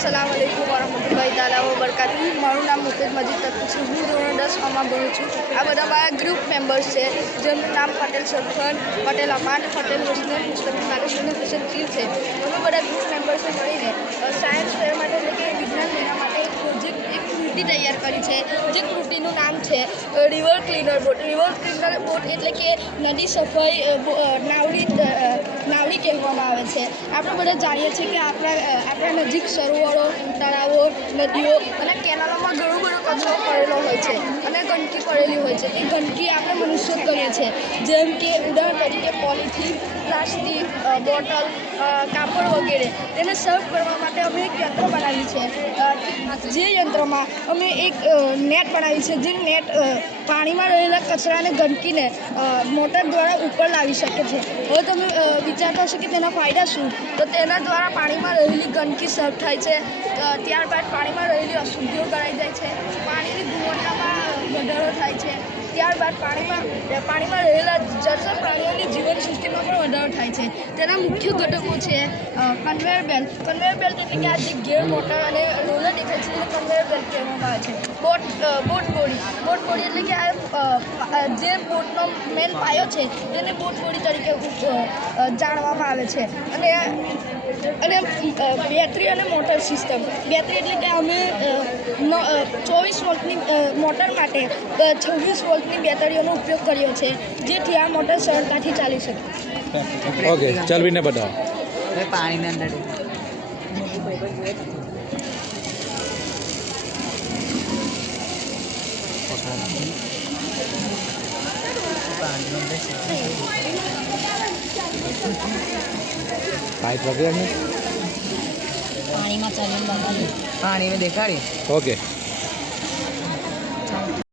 अस्सलाम वालेकुम वरहमतुल्लाहि ताला वबरकाતુहू। મારું નામ મુકેશ મજીદ તકી છે। હું ધોરણ 10માં ભણું છું। આ બધા મારા ગ્રુપ મેમ્બર્સ છે, જેમનું નામ પટેલ સરફન, પટેલ અમાન, પટેલ હુસ્નેન, મુસ્તફી ખાલિદ અને હુસેન ખીલ છે। અમે બધા ગ્રુપ મેમ્બર્સે મળીને સાયન્સ ફેર માટે એટલે કે વિજ્ઞાન મેળા માટે એક કૃતિ તૈયાર કરી છે, જે કૃતિનું નામ છે river cleaner boat. River cleaner boat એટલે કે નદી સફાઈ નાવડી કહેવામાં આવે છે। આપણે બધા જાણીએ છીએ કે આપણા નજીક સરોવરો, તળાવો, નદીઓ અને કેનાલોમાં ઘણો બધો કચરો પડેલો હોય છે અને ગંદકી પડેલી હોય છે। એ ગંદકી આપણે મનુષ્યો જ કરીએ છીએ, જેમ કે ઉદાહરણ તરીકે પોલિથીન, પ્લાસ્ટિક, બોટલ, કાપડ વગેરે। તેને સાફ કરવા માટે અમે એક યંત્ર બનાવ્યું છે, જે યંત્રમાં અમે એક નેટ બનાવી છે, જે નેટ પાણીમાં રહેલા કચરા અને ગંદકીને મોટર દ્વારા ઉપર લાવી શકે છે। હવે તમે વિચારતા હશો કે તેના ફાયદા શું? તો તેના દ્વારા પાણીમાં રહેલી ગંદકી સાફ થાય છે, ત્યારબાદ પાણીમાં રહેલી અશુદ્ધિઓ ગળાઈ જાય છે, પાણીની ગુણવત્તામાં વધારો થાય છે, ત્યારબાદ પાણીમાં રહેલા જળચર પ્રાણીઓની જીવન સૃષ્ટિમાં પણ વધારો થાય છે। તેના મુખ્ય ઘટકો છે કન્વેયર બેલ્ટ। કન્વેયર બેલ્ટ એટલે કે આ જે ગેર મોટર અને રોલર દેખાય છે તેને કન્વેયર બેલ્ટ કહેવામાં આવે છે। બોટ બોડી એટલે કે આ જે બોટનો મેન પાયો છે તેને બોટ બોડી તરીકે જાણવામાં આવે છે। અને બેટરી અને મોટર સિસ્ટમ। બેટરી એટલે કે અમે 24 વોલ્ટની મોટર માટે 26 વોલ્ટની બેટરીઓનો ઉપયોગ કર્યો છે, જેથી આ મોટર સરળતાથી ચાલી શકે। ઓકે, ચાલવીને બતાવો। પાણીની અંદર પાઇપ વગેરે પાણીમાં ચાલીને પાણી દેખાડી। ઓકે।